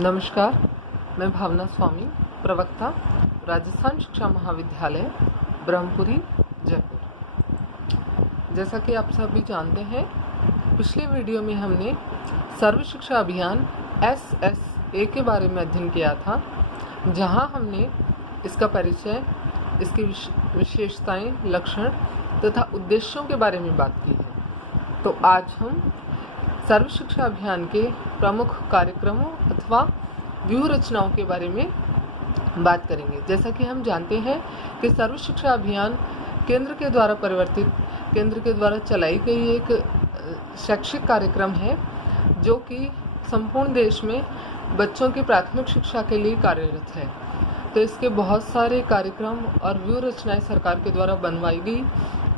नमस्कार, मैं भावना स्वामी, प्रवक्ता, राजस्थान शिक्षा महाविद्यालय, ब्रह्मपुरी, जयपुर। जैसा कि आप सभी जानते हैं, पिछले वीडियो में हमने सर्व शिक्षा अभियान SSA के बारे में अध्ययन किया था, जहां हमने इसका परिचय, इसकी विशेषताएं, लक्षण तथा उद्देश्यों के बारे में बात की है। तो आज हम सर्व शिक्षा अभियान के प्रमुख कार्यक्रमों अथवा व्यूह रचनाओं के बारे में बात करेंगे। जैसा कि हम जानते हैं कि सर्व शिक्षा अभियान केंद्र के द्वारा परिवर्तित, केंद्र के द्वारा चलाई गई एक शैक्षिक कार्यक्रम है, जो कि संपूर्ण देश में बच्चों की प्राथमिक शिक्षा के लिए कार्यरत है। तो इसके बहुत सारे कार्यक्रम और व्यूह रचनाएं सरकार के द्वारा बनवाई गई,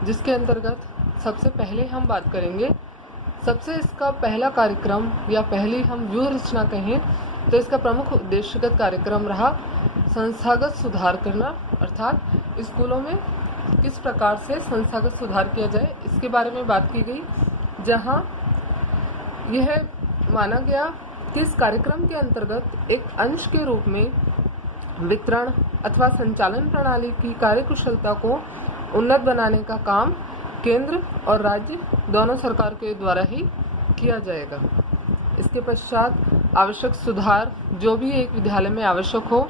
जिसके अंतर्गत सबसे पहले हम बात करेंगे। सबसे इसका पहला कार्यक्रम या पहली हम व्यूह रचना कहें तो इसका प्रमुख उद्देश्यगत कार्यक्रम रहा संस्थागत सुधार करना, अर्थात स्कूलों में किस प्रकार से संस्थागत सुधार किया जाए, इसके बारे में बात की गई। जहां यह माना गया कि इस कार्यक्रम के अंतर्गत एक अंश के रूप में वितरण अथवा संचालन प्रणाली की कार्यकुशलता को उन्नत बनाने का काम केंद्र और राज्य दोनों सरकार के द्वारा ही किया जाएगा। इसके पश्चात आवश्यक सुधार जो भी एक विद्यालय में आवश्यक हो,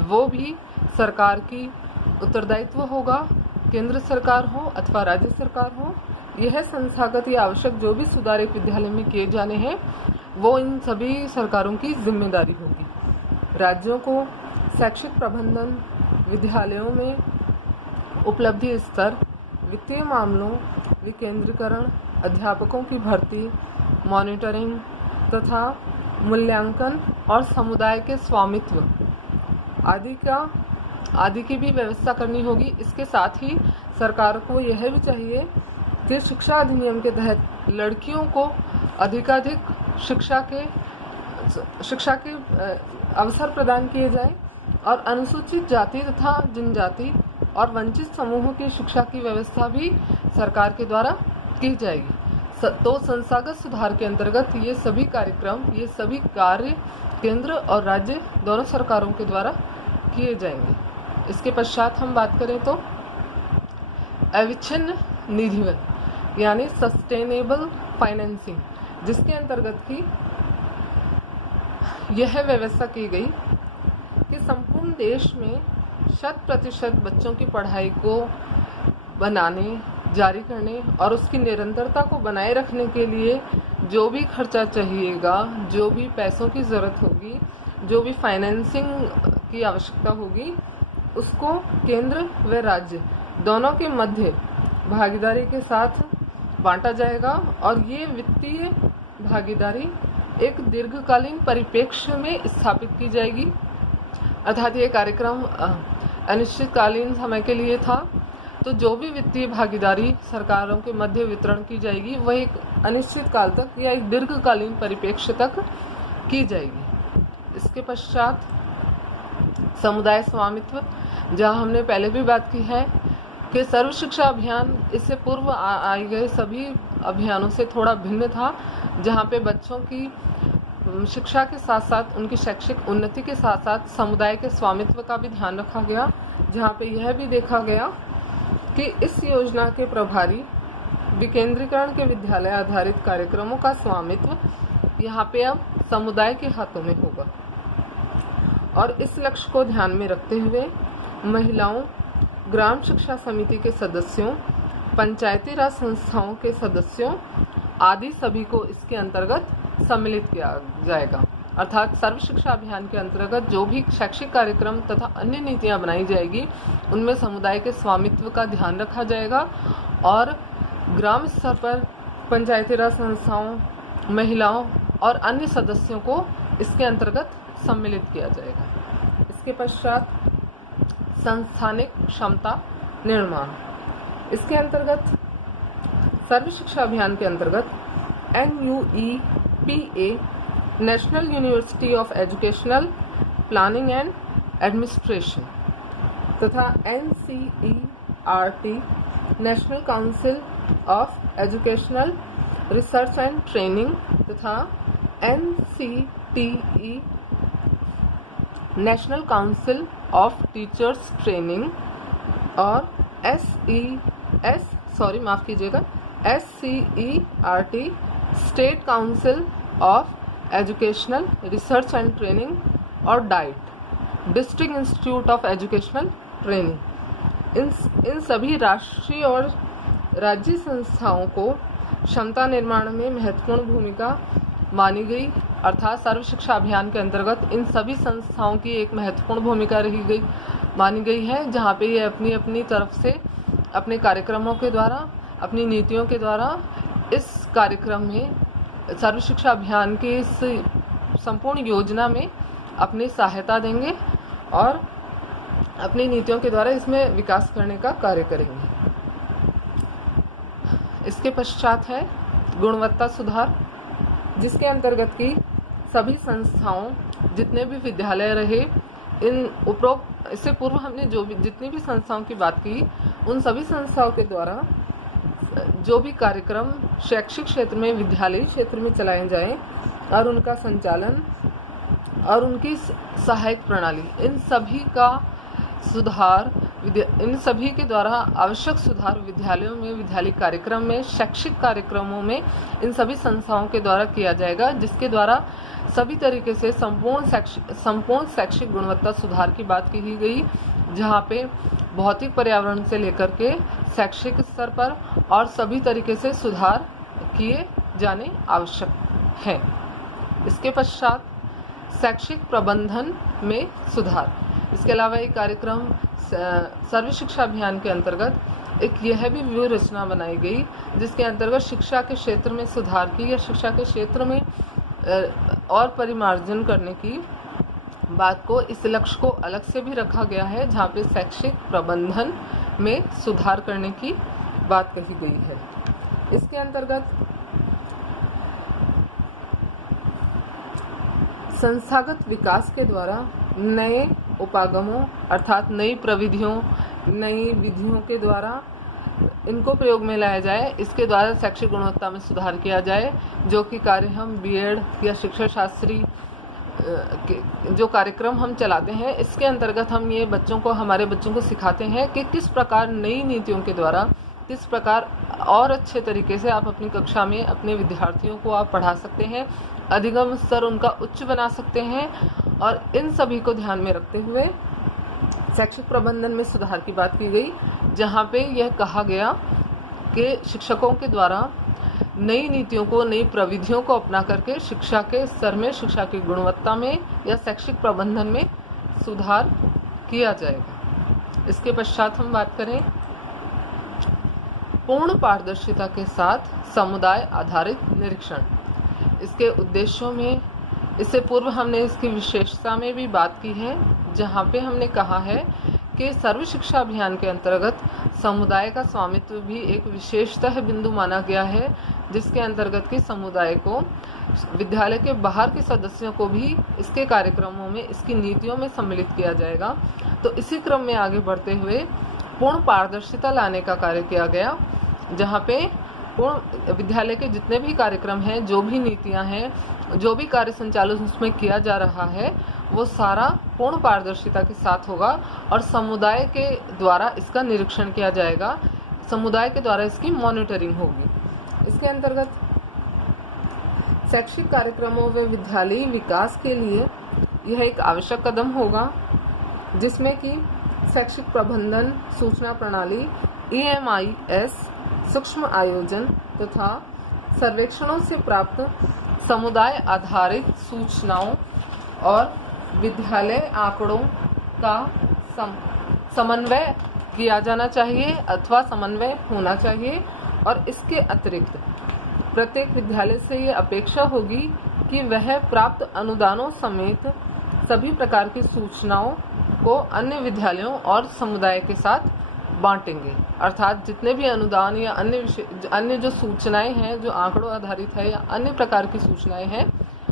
वो भी सरकार की उत्तरदायित्व होगा, केंद्र सरकार हो अथवा राज्य सरकार हो। यह संस्थागत या आवश्यक जो भी सुधार एक विद्यालय में किए जाने हैं, वो इन सभी सरकारों की जिम्मेदारी होगी। राज्यों को शैक्षिक प्रबंधन, विद्यालयों में उपलब्धि स्तर, वित्तीय मामलों, विकेंद्रीकरण, अध्यापकों की भर्ती, मॉनिटरिंग तथा मूल्यांकन और समुदाय के स्वामित्व आदि की भी व्यवस्था करनी होगी। इसके साथ ही सरकार को यह भी चाहिए कि शिक्षा अधिनियम के तहत लड़कियों को अधिकाधिक शिक्षा के अवसर प्रदान किए जाए और अनुसूचित जाति तथा जनजाति और वंचित समूहों की शिक्षा की व्यवस्था भी सरकार के द्वारा की जाएगी। तो संस्थागत सुधार के अंतर्गत ये सभी कार्यक्रम, ये सभी कार्य केंद्र और राज्य दोनों सरकारों के द्वारा किए जाएंगे। इसके पश्चात हम बात करें तो अविच्छिन्न निधिवन यानी सस्टेनेबल फाइनेंसिंग, जिसके अंतर्गत की यह व्यवस्था की गई कि संपूर्ण देश में 100% बच्चों की पढ़ाई को बनाने, जारी करने और उसकी निरंतरता को बनाए रखने के लिए जो भी खर्चा चाहिएगा, जो भी पैसों की ज़रूरत होगी, जो भी फाइनेंसिंग की आवश्यकता होगी, उसको केंद्र व राज्य दोनों के मध्य भागीदारी के साथ बांटा जाएगा। और ये वित्तीय भागीदारी एक दीर्घकालीन परिप्रेक्ष्य में स्थापित की जाएगी, अर्थात ये कार्यक्रम अनिश्चितकालीन समय के लिए था। तो जो भी वित्तीय भागीदारी सरकारों के मध्य वितरण की जाएगी, वह एक अनिश्चित काल तक या एक दीर्घकालीन परिप्रेक्ष्य तक की जाएगी। इसके पश्चात समुदाय स्वामित्व, जहां हमने पहले भी बात की है कि सर्व शिक्षा अभियान इससे पूर्व आए गए सभी अभियानों से थोड़ा भिन्न था, जहां पे बच्चों की शिक्षा के साथ साथ उनकी शैक्षिक उन्नति के साथ साथ समुदाय के स्वामित्व का भी ध्यान रखा गया। जहां पे यह भी देखा गया कि इस योजना के प्रभारी विकेंद्रीकरण के विद्यालय आधारित कार्यक्रमों का स्वामित्व यहाँ पे अब समुदाय के हाथों में होगा। और इस लक्ष्य को ध्यान में रखते हुए महिलाओं, ग्राम शिक्षा समिति के सदस्यों, पंचायती राज संस्थाओं के सदस्यों आदि सभी को इसके अंतर्गत सम्मिलित किया जाएगा। अर्थात सर्व शिक्षा अभियान के अंतर्गत जो भी शैक्षिक कार्यक्रम तथा अन्य नीतियां बनाई जाएगी, उनमें समुदाय के स्वामित्व का ध्यान रखा जाएगा और ग्राम स्तर पर पंचायती राज संस्थाओं, महिलाओं और अन्य सदस्यों को इसके अंतर्गत सम्मिलित किया जाएगा। इसके पश्चात संस्थानिक क्षमता निर्माण, इसके अंतर्गत सर्व शिक्षा अभियान के अंतर्गत NUEPA national university of educational planning and administration तथा NCERT national council of educational research and training तथा NCTE national council of teachers training और SCERT state council of educational research and training और DIET district institute of educational training, इन सभी राष्ट्रीय और राज्य संस्थाओं को क्षमता निर्माण में महत्वपूर्ण भूमिका मानी गई। अर्थात सर्व शिक्षा अभियान के अंतर्गत इन सभी संस्थाओं की एक महत्वपूर्ण भूमिका मानी गई है, जहाँ पे ये अपनी अपनी तरफ से अपने कार्यक्रमों के द्वारा, अपनी नीतियों के द्वारा इस कार्यक्रम में, सर्व शिक्षा अभियान की इस संपूर्ण योजना में अपनी सहायता देंगे और अपनी नीतियों के द्वारा इसमें विकास करने का कार्य करेंगे। इसके पश्चात है गुणवत्ता सुधार, जिसके अंतर्गत की सभी संस्थाओं, जितने भी विद्यालय रहे, इन उपरोक्त, इससे पूर्व हमने जितनी भी संस्थाओं की बात की, उन सभी संस्थाओं के द्वारा जो भी कार्यक्रम शैक्षिक क्षेत्र में, विद्यालयी क्षेत्र में चलाए जाएं और उनका संचालन और उनकी सहायक प्रणाली, इन सभी का सुधार, इन सभी के द्वारा आवश्यक सुधार विद्यालयों में, विद्यालय कार्यक्रम में, शैक्षिक कार्यक्रमों में इन सभी संस्थाओं के द्वारा किया जाएगा, जिसके द्वारा सभी तरीके से संपूर्ण शैक्षिक गुणवत्ता सुधार की बात की गई, जहाँ पे भौतिक पर्यावरण से लेकर के शैक्षिक स्तर पर और सभी तरीके से सुधार किए जाने आवश्यक हैं। इसके पश्चात शैक्षिक प्रबंधन में सुधार। इसके अलावा एक कार्यक्रम सर्व शिक्षा अभियान के अंतर्गत एक यह भी व्यूह रचना बनाई गई, जिसके अंतर्गत शिक्षा के क्षेत्र में सुधार की या शिक्षा के क्षेत्र में और परिमार्जन करने की बात को, इस लक्ष्य को अलग से भी रखा गया है, जहाँ पे शैक्षिक प्रबंधन में सुधार करने की बात कही गई है। इसके अंतर्गत संस्थागत विकास के द्वारा नए उपागमों अर्थात नई प्रविधियों, नई विधियों के द्वारा इनको प्रयोग में लाया जाए, इसके द्वारा शैक्षिक गुणवत्ता में सुधार किया जाए। जो कि कार्य हम बीएड या शिक्षा शास्त्री जो कार्यक्रम हम चलाते हैं, इसके अंतर्गत हम ये हमारे बच्चों को सिखाते हैं कि किस प्रकार नई नीतियों के द्वारा, किस प्रकार और अच्छे तरीके से आप अपनी कक्षा में अपने विद्यार्थियों को आप पढ़ा सकते हैं, अधिगम स्तर उनका उच्च बना सकते हैं। और इन सभी को ध्यान में रखते हुए शैक्षिक प्रबंधन में सुधार की बात की गई, जहाँ पे यह कहा गया कि शिक्षकों के द्वारा नई नीतियों को, नई प्रविधियों को अपना करके शिक्षा के स्तर में, शिक्षा की गुणवत्ता में या शैक्षिक प्रबंधन में सुधार किया जाएगा। इसके पश्चात हम बात करें पूर्ण पारदर्शिता के साथ समुदाय आधारित निरीक्षण। इसके उद्देश्यों में इससे पूर्व हमने इसकी विशेषता में भी बात की है, जहाँ पे हमने कहा है कि सर्व शिक्षा अभियान के अंतर्गत समुदाय का स्वामित्व भी एक विशेषतः बिंदु माना गया है, जिसके अंतर्गत कि समुदाय को, विद्यालय के बाहर के सदस्यों को भी इसके कार्यक्रमों में, इसकी नीतियों में सम्मिलित किया जाएगा। तो इसी क्रम में आगे बढ़ते हुए पूर्ण पारदर्शिता लाने का कार्य किया गया, जहाँ पे पूर्ण विद्यालय के जितने भी कार्यक्रम हैं, जो भी नीतियाँ हैं, जो भी कार्य संचालन उसमें किया जा रहा है, वो सारा पूर्ण पारदर्शिता के साथ होगा और समुदाय के द्वारा इसका निरीक्षण किया जाएगा, समुदाय के द्वारा इसकी मॉनिटरिंग होगी। इसके अंतर्गत शैक्षिक कार्यक्रमों व विद्यालयी विकास के लिए यह एक आवश्यक कदम होगा, जिसमें कि शैक्षिक प्रबंधन सूचना प्रणाली EMIS, सूक्ष्म आयोजन तथा सर्वेक्षणों से प्राप्त समुदाय आधारित सूचनाओं और विद्यालय आंकड़ों का समन्वय किया जाना चाहिए अथवा समन्वय होना चाहिए। और इसके अतिरिक्त प्रत्येक विद्यालय से ये अपेक्षा होगी कि वह प्राप्त अनुदानों समेत सभी प्रकार की सूचनाओं को अन्य विद्यालयों और समुदाय के साथ बांटेंगे। अर्थात जितने भी अनुदान या अन्य जो सूचनाएं हैं, जो आंकड़ों आधारित है या अन्य प्रकार की सूचनाएं हैं,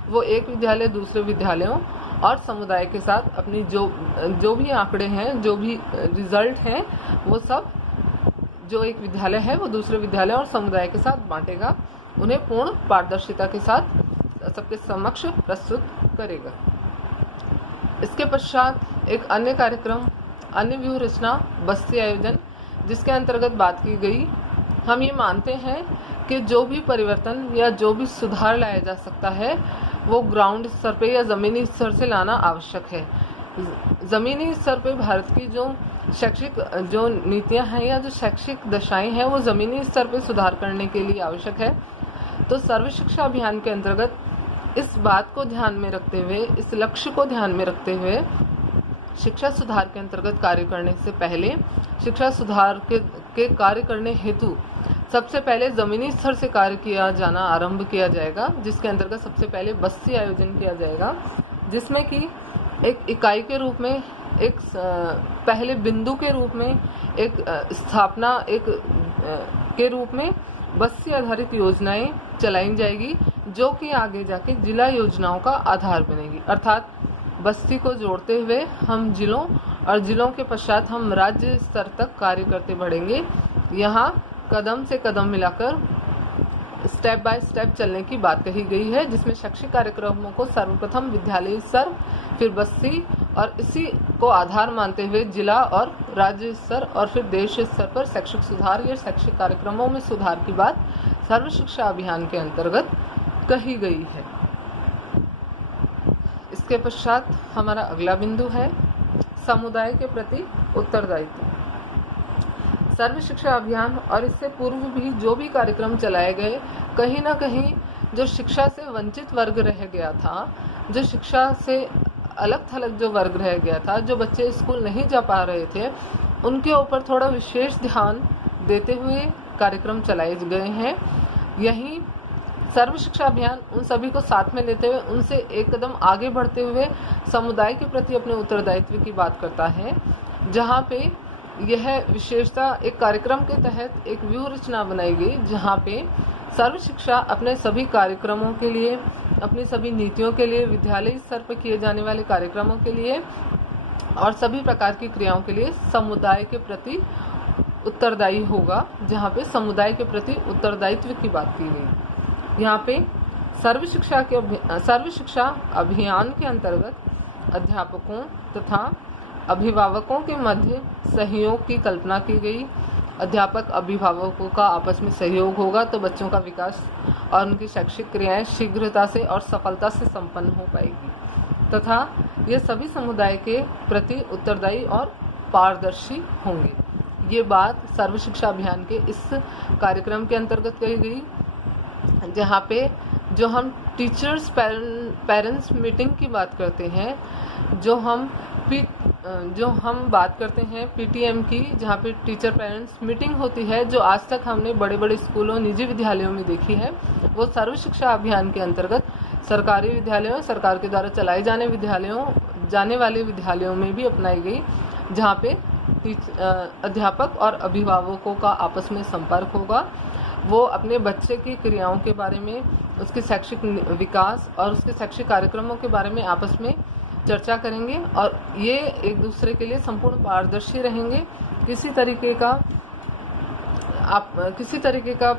वो एक विद्यालय दूसरे विद्यालयों और समुदाय के साथ अपनी जो भी आंकड़े हैं, जो भी रिजल्ट हैं, वो सब जो एक विद्यालय है वो दूसरे विद्यालय और समुदाय के साथ बांटेगा, उन्हें पूर्ण पारदर्शिता के साथ सबके समक्ष प्रस्तुत करेगा। इसके पश्चात एक अन्य कार्यक्रम, अन्य व्यूह रचना बस्ती आयोजन, जिसके अंतर्गत बात की गई, हम ये मानते हैं कि जो भी परिवर्तन या जो भी सुधार लाया जा सकता है वो ग्राउंड स्तर पे या ज़मीनी स्तर से लाना आवश्यक है। ज़मीनी स्तर पे भारत की जो शैक्षिक जो नीतियां हैं या जो शैक्षिक दशाएं हैं वो ज़मीनी स्तर पे सुधार करने के लिए आवश्यक है। तो सर्व शिक्षा अभियान के अंतर्गत इस बात को ध्यान में रखते हुए, इस लक्ष्य को ध्यान में रखते हुए शिक्षा सुधार के अंतर्गत कार्य करने से पहले शिक्षा सुधार के कार्य करने हेतु सबसे पहले ज़मीनी स्तर से कार्य किया जाना आरंभ किया जाएगा, जिसके अंतर्गत सबसे पहले बस्ती आयोजन किया जाएगा, जिसमें कि एक इकाई के रूप में, एक पहले बिंदु के रूप में, एक स्थापना एक के रूप में बस्ती आधारित योजनाएं चलाई जाएगी, जो कि आगे जाके जिला योजनाओं का आधार बनेगी। अर्थात बस्ती को जोड़ते हुए हम जिलों और जिलों के पश्चात हम राज्य स्तर तक कार्य करते बढ़ेंगे। यहाँ कदम से कदम मिलाकर स्टेप बाय स्टेप चलने की बात कही गई है, जिसमें शैक्षिक कार्यक्रमों को सर्वप्रथम विद्यालय स्तर, फिर बस्ती और इसी को आधार मानते हुए जिला और राज्य स्तर और फिर देश स्तर पर शैक्षिक सुधार या शैक्षिक कार्यक्रमों में सुधार की बात सर्व शिक्षा अभियान के अंतर्गत कही गई है। इसके पश्चात हमारा अगला बिंदु है समुदाय के प्रति उत्तरदायित्व। सर्व शिक्षा अभियान और इससे पूर्व भी जो भी कार्यक्रम चलाए गए, कहीं ना कहीं जो शिक्षा से वंचित वर्ग रह गया था, जो शिक्षा से अलग थलग जो वर्ग रह गया था, जो बच्चे स्कूल नहीं जा पा रहे थे, उनके ऊपर थोड़ा विशेष ध्यान देते हुए कार्यक्रम चलाए गए हैं। यही सर्व शिक्षा अभियान उन सभी को साथ में लेते हुए उनसे एक कदम आगे बढ़ते हुए समुदाय के प्रति अपने उत्तरदायित्व की बात करता है, जहाँ पे यह विशेषता एक कार्यक्रम के तहत एक व्यूह रचना बनाई गई, जहाँ पे सर्व शिक्षा अपने सभी कार्यक्रमों के लिए, अपनी सभी नीतियों के लिए, विद्यालय स्तर पर किए जाने वाले कार्यक्रमों के लिए और सभी प्रकार की क्रियाओं के लिए समुदाय के प्रति उत्तरदायी होगा, जहाँ पे समुदाय के प्रति उत्तरदायित्व की बात की गई। यहाँ पे सर्व शिक्षा अभियान के अंतर्गत अध्यापकों तथा अभिभावकों के मध्य सहयोग की कल्पना की गई। अध्यापक अभिभावकों का आपस में सहयोग होगा तो बच्चों का विकास और उनकी शैक्षिक क्रियाएं शीघ्रता से और सफलता से संपन्न हो पाएगी तथा ये सभी समुदाय के प्रति उत्तरदायी और पारदर्शी होंगे। ये बात सर्व शिक्षा अभियान के इस कार्यक्रम के अंतर्गत कही गई, जहाँ पे जो हम टीचर्स पेरेंट्स मीटिंग की बात करते हैं, जो हम बात करते हैं पीटीएम की, जहाँ पे टीचर पेरेंट्स मीटिंग होती है, जो आज तक हमने बड़े बड़े स्कूलों, निजी विद्यालयों में देखी है, वो सर्व शिक्षा अभियान के अंतर्गत सरकारी विद्यालयों, सरकार के द्वारा चलाए जाने वाले विद्यालयों में भी अपनाई गई, जहाँ पे अध्यापक और अभिभावकों का आपस में संपर्क होगा। वो अपने बच्चे की क्रियाओं के बारे में, उसके शैक्षिक विकास और उसके शैक्षिक कार्यक्रमों के बारे में आपस में चर्चा करेंगे और ये एक दूसरे के लिए संपूर्ण पारदर्शी रहेंगे। किसी तरीके का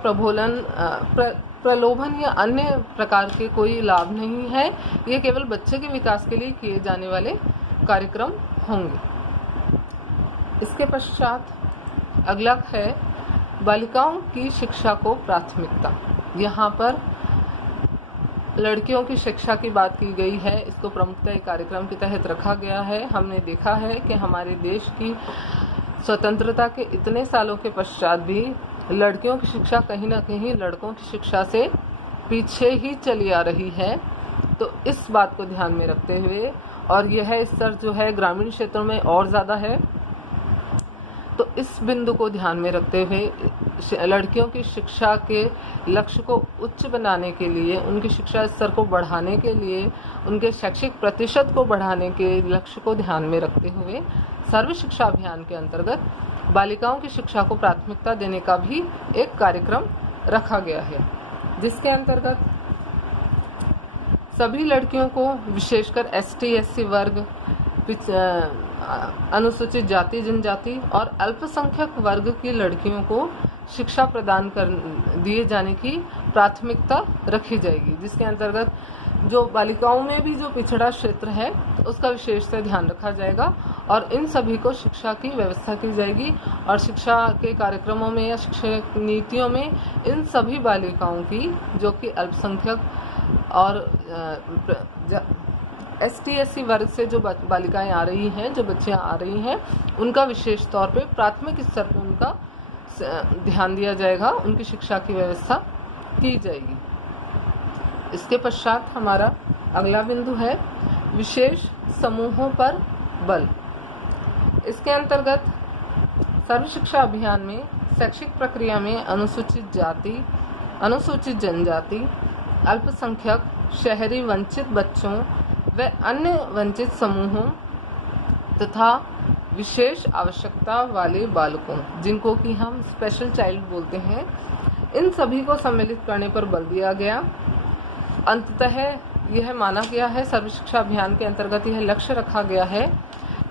प्रलोभन या अन्य प्रकार के कोई लाभ नहीं है। ये केवल बच्चे के विकास के लिए किए जाने वाले कार्यक्रम होंगे। इसके पश्चात अगला है बालिकाओं की शिक्षा को प्राथमिकता। यहाँ पर लड़कियों की शिक्षा की बात की गई है, इसको प्रमुखता कार्यक्रम के तहत रखा गया है। हमने देखा है कि हमारे देश की स्वतंत्रता के इतने सालों के पश्चात भी लड़कियों की शिक्षा कहीं ना कहीं लड़कों की शिक्षा से पीछे ही चली आ रही है। तो इस बात को ध्यान में रखते हुए, और यह स्तर जो है ग्रामीण क्षेत्रों में और ज़्यादा है, तो इस बिंदु को ध्यान में रखते हुए लड़कियों की शिक्षा के लक्ष्य को उच्च बनाने के लिए, उनकी शिक्षा स्तर को बढ़ाने के लिए, उनके शैक्षिक प्रतिशत को बढ़ाने के लक्ष्य को ध्यान में रखते हुए सर्व शिक्षा अभियान के अंतर्गत बालिकाओं की शिक्षा को प्राथमिकता देने का भी एक कार्यक्रम रखा गया है, जिसके अंतर्गत सभी लड़कियों को, विशेषकर एसटी एससी वर्ग, अनुसूचित जाति जनजाति और अल्पसंख्यक वर्ग की लड़कियों को शिक्षा प्रदान कर दिए जाने की प्राथमिकता रखी जाएगी, जिसके अंतर्गत जो बालिकाओं में भी जो पिछड़ा क्षेत्र है उसका विशेष से ध्यान रखा जाएगा और इन सभी को शिक्षा की व्यवस्था की जाएगी और शिक्षा के कार्यक्रमों में या शिक्षा नीतियों में इन सभी बालिकाओं की, जो कि अल्पसंख्यक और ST/SC वर्ग से जो बालिकाएं आ रही हैं, जो बच्चियां आ रही हैं, उनका विशेष तौर पे प्राथमिक स्तर पर उनका ध्यान दिया जाएगा, उनकी शिक्षा की व्यवस्था की जाएगी। इसके पश्चात हमारा अगला बिंदु है विशेष समूहों पर बल। इसके अंतर्गत सर्व शिक्षा अभियान में शैक्षिक प्रक्रिया में अनुसूचित जाति, अनुसूचित जनजाति, अल्पसंख्यक, शहरी वंचित बच्चों व अन्य वंचित समूहों तथा विशेष आवश्यकता वाले बालकों, जिनको कि हम स्पेशल चाइल्ड बोलते हैं, इन सभी को सम्मिलित करने पर बल दिया गया। अंततः यह माना गया है, सर्व शिक्षा अभियान के अंतर्गत यह लक्ष्य रखा गया है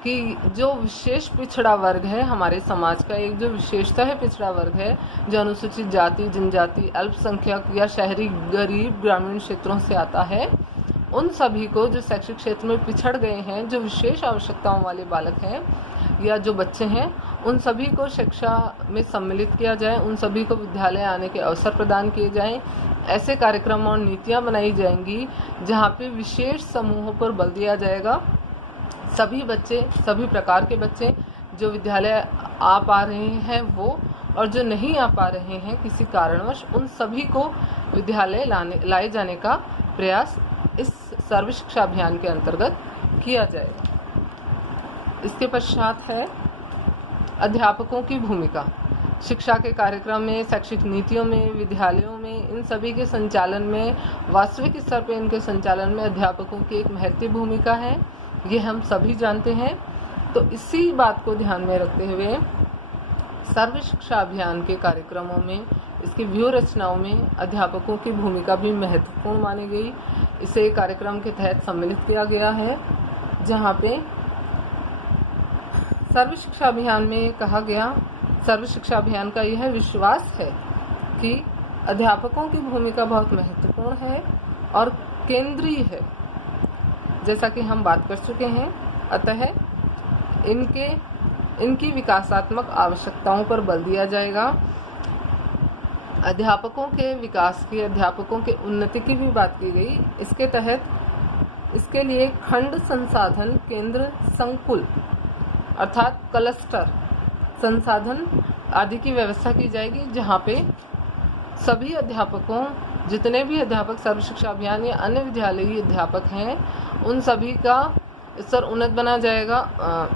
कि जो विशेष पिछड़ा वर्ग है हमारे समाज का, एक जो विशेषतः पिछड़ा वर्ग है, जो अनुसूचित जाति, जनजाति, अल्पसंख्यक या शहरी गरीब ग्रामीण क्षेत्रों से आता है, उन सभी को, जो शैक्षिक क्षेत्र में पिछड़ गए हैं, जो विशेष आवश्यकताओं वाले बालक हैं या जो बच्चे हैं, उन सभी को शिक्षा में सम्मिलित किया जाए, उन सभी को विद्यालय आने के अवसर प्रदान किए जाएं। ऐसे कार्यक्रम और नीतियां बनाई जाएंगी जहां पे विशेष समूहों पर बल दिया जाएगा। सभी बच्चे, सभी प्रकार के बच्चे जो विद्यालय आ पा रहे हैं वो, और जो नहीं आ पा रहे हैं किसी कारणवश, उन सभी को विद्यालय लाए जाने का प्रयास इस सर्व शिक्षा अभियान के अंतर्गत किया जाएगा। इसके पश्चात है अध्यापकों की भूमिका। शिक्षा के कार्यक्रम में, शैक्षिक नीतियों में, विद्यालयों में, इन सभी के संचालन में, वास्तविक स्तर पर इनके संचालन में अध्यापकों की एक महत्वपूर्ण भूमिका है, ये हम सभी जानते हैं। तो इसी बात को ध्यान में रखते हुए सर्व शिक्षा अभियान के कार्यक्रमों में, इसकी व्यूह रचनाओं में अध्यापकों की भूमिका भी महत्वपूर्ण मानी गई। इसे कार्यक्रम के तहत सम्मिलित किया गया है, जहाँ पे सर्व शिक्षा अभियान में कहा गया, सर्व शिक्षा अभियान का यह विश्वास है कि अध्यापकों की भूमिका बहुत महत्वपूर्ण है और केंद्रीय है, जैसा कि हम बात कर चुके हैं। अतः इनकी विकासात्मक आवश्यकताओं पर बल दिया जाएगा। अध्यापकों के विकास की, अध्यापकों के उन्नति की भी बात की गई। इसके तहत इसके लिए खंड संसाधन केंद्र संकुल अर्थात क्लस्टर संसाधन आदि की व्यवस्था की जाएगी, जहाँ पे सभी अध्यापकों, जितने भी अध्यापक सर्व शिक्षा अभियान या अन्य विद्यालयी अध्यापक हैं, उन सभी का स्तर उन्नत बना जाएगा।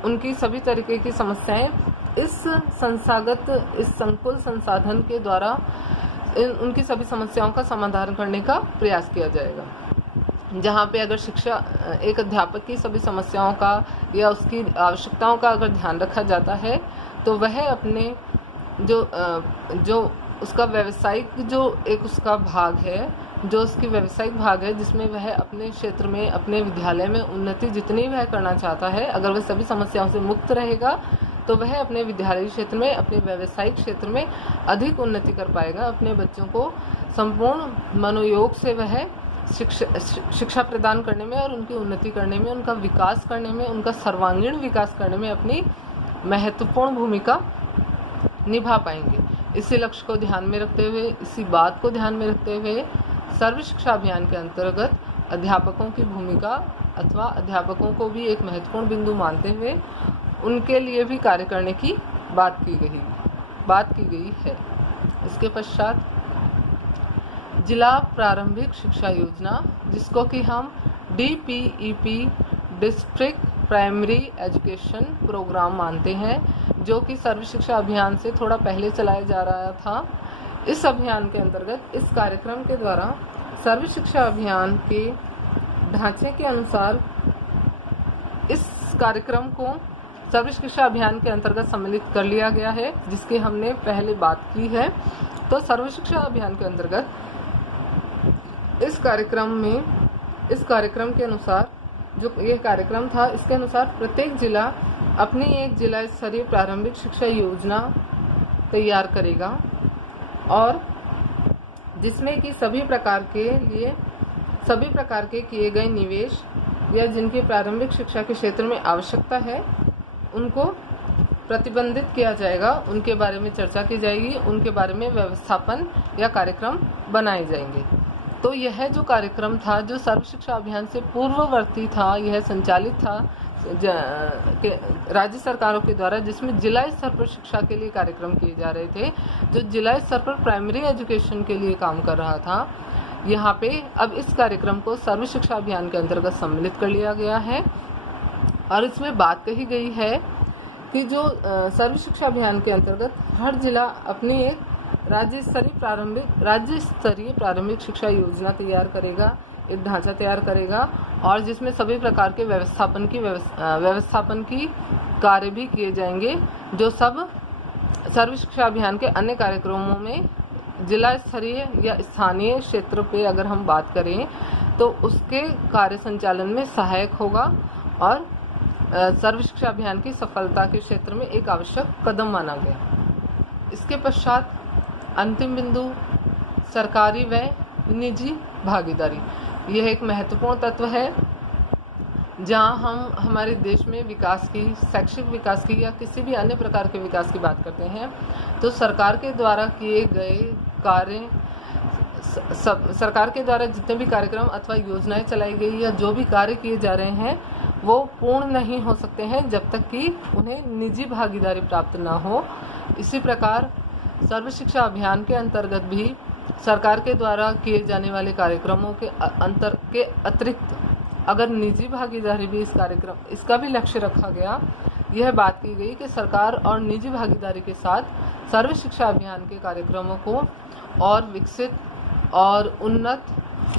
उनकी सभी तरीके की समस्याएं इस संस्थागत, इस संकुल संसाधन के द्वारा उनकी सभी समस्याओं का समाधान करने का प्रयास किया जाएगा। जहाँ पे अगर शिक्षा, एक अध्यापक की सभी समस्याओं का या उसकी आवश्यकताओं का अगर ध्यान रखा जाता है, तो वह अपने जो उसका व्यावसायिक, जो एक उसका भाग है, जो उसकी व्यावसायिक भाग है, जिसमें वह अपने क्षेत्र में, अपने विद्यालय में उन्नति जितनी वह करना चाहता है, अगर वह सभी समस्याओं से मुक्त रहेगा तो वह अपने विद्यालयी क्षेत्र में, अपने व्यावसायिक क्षेत्र में अधिक उन्नति कर पाएगा। अपने बच्चों को संपूर्ण मनोयोग से वह शिक्षा प्रदान करने में और उनकी उन्नति करने में, उनका विकास करने में, उनका सर्वांगीण विकास करने में अपनी महत्वपूर्ण भूमिका निभा पाएंगे। इसी लक्ष्य को ध्यान में रखते हुए, इसी बात को ध्यान में रखते हुए सर्व शिक्षा अभियान के अंतर्गत अध्यापकों की भूमिका अथवा अध्यापकों को भी एक महत्वपूर्ण बिंदु मानते हुए उनके लिए भी कार्य करने की बात की गई है। इसके पश्चात जिला प्रारंभिक शिक्षा योजना, जिसको कि हम DPEP district primary education programme मानते हैं, जो कि सर्व शिक्षा अभियान से थोड़ा पहले चलाया जा रहा था। इस अभियान के अंतर्गत, इस कार्यक्रम के द्वारा सर्व शिक्षा अभियान के ढांचे के अनुसार इस कार्यक्रम को सर्व शिक्षा अभियान के अंतर्गत सम्मिलित कर लिया गया है, जिसकी हमने पहले बात की है। तो सर्व शिक्षा अभियान के अंतर्गत इस कार्यक्रम के अनुसार, जो ये कार्यक्रम था, इसके अनुसार प्रत्येक जिला अपनी एक जिला स्तरीय प्रारंभिक शिक्षा योजना तैयार करेगा और जिसमें कि सभी प्रकार के लिए सभी प्रकार के किए गए निवेश या जिनकी प्रारंभिक शिक्षा के क्षेत्र में आवश्यकता है उनको प्रतिबंधित किया जाएगा, उनके बारे में चर्चा की जाएगी, उनके बारे में व्यवस्थापन या कार्यक्रम बनाए जाएंगे। तो यह जो कार्यक्रम था जो सर्व शिक्षा अभियान से पूर्ववर्ती था, यह संचालित था राज्य सरकारों के द्वारा, जिसमें जिला स्तर पर शिक्षा के लिए कार्यक्रम किए जा रहे थे, जो जिला स्तर पर प्राइमरी एजुकेशन के लिए काम कर रहा था। यहाँ पे अब इस कार्यक्रम को सर्व शिक्षा अभियान के अंतर्गत सम्मिलित कर लिया गया है और इसमें बात कही गई है कि जो सर्व शिक्षा अभियान के अंतर्गत हर जिला अपनी एक राज्य स्तरीय प्रारंभिक शिक्षा योजना तैयार करेगा, एक ढांचा तैयार करेगा और जिसमें सभी प्रकार के व्यवस्थापन की कार्य भी किए जाएंगे, जो सब सर्व शिक्षा अभियान के अन्य कार्यक्रमों में जिला स्तरीय या स्थानीय क्षेत्र पे अगर हम बात करें तो उसके कार्य संचालन में सहायक होगा और सर्व शिक्षा अभियान की सफलता के क्षेत्र में एक आवश्यक कदम माना गया। इसके पश्चात अंतिम बिंदु सरकारी व निजी भागीदारी। यह एक महत्वपूर्ण तत्व है जहां हम हमारे देश में विकास की, शैक्षिक विकास की या किसी भी अन्य प्रकार के विकास की बात करते हैं तो सरकार के द्वारा किए गए कार्य, सरकार के द्वारा जितने भी कार्यक्रम अथवा योजनाएं चलाई गई या जो भी कार्य किए जा रहे हैं वो पूर्ण नहीं हो सकते हैं जब तक कि उन्हें निजी भागीदारी प्राप्त ना हो। इसी प्रकार सर्व शिक्षा अभियान के अंतर्गत भी सरकार के द्वारा किए जाने वाले कार्यक्रमों के अतिरिक्त अगर निजी भागीदारी भी इसका भी लक्ष्य रखा गया। यह बात की गई कि सरकार और निजी भागीदारी के साथ सर्व शिक्षा अभियान के कार्यक्रमों को और विकसित और उन्नत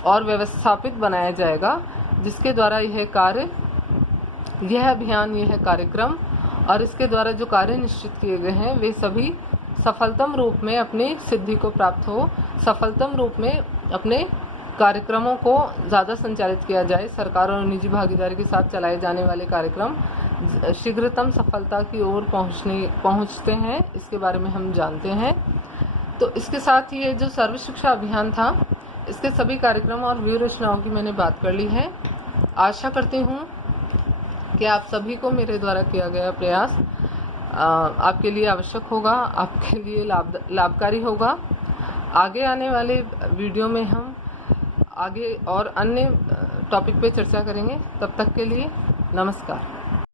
और व्यवस्थापित बनाया जाएगा, जिसके द्वारा यह अभियान, यह कार्यक्रम और इसके द्वारा जो कार्य निश्चित किए गए हैं वे सभी सफलतम रूप में अपनी सिद्धि को प्राप्त हो, सफलतम रूप में अपने कार्यक्रमों को ज़्यादा संचालित किया जाए। सरकार और निजी भागीदारी के साथ चलाए जाने वाले कार्यक्रम शीघ्रतम सफलता की ओर पहुंचते हैं, इसके बारे में हम जानते हैं। तो इसके साथ ही ये जो सर्व शिक्षा अभियान था, इसके सभी कार्यक्रम और व्यूह रचनाओं की मैंने बात कर ली है। आशा करती हूँ कि आप सभी को मेरे द्वारा किया गया प्रयास आपके लिए आवश्यक होगा, आपके लिए लाभकारी होगा। आगे आने वाले वीडियो में हम आगे और अन्य टॉपिक पे चर्चा करेंगे। तब तक के लिए नमस्कार।